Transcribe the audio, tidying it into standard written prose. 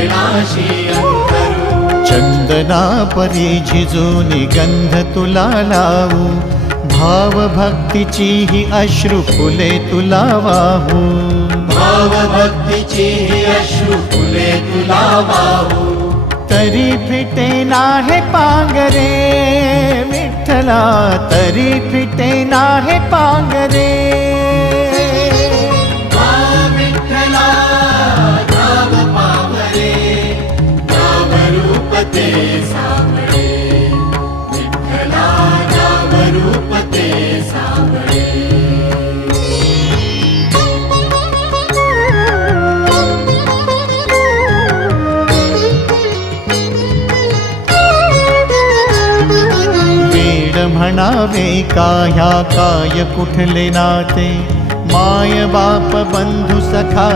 चरणाशी अंतरू। चंदना परी झिजूनी गंध तुला लावू, भाव भक्तीची ही अश्रु फुले तुला वाहू। भाव भक्तीची ही अश्रु फुले तुला वाहू। तरी फिटे नाहे पांगरे विठ्ठला, तरी फिटे नाहे पांगरे। विठ्ठला नाम पावरे, नाम रूप ते सावळे। विठ्ठला नाम रूप ते सावळे। म्हणावे काह्या काय कुठले नाते, माय बाप बंधु सखा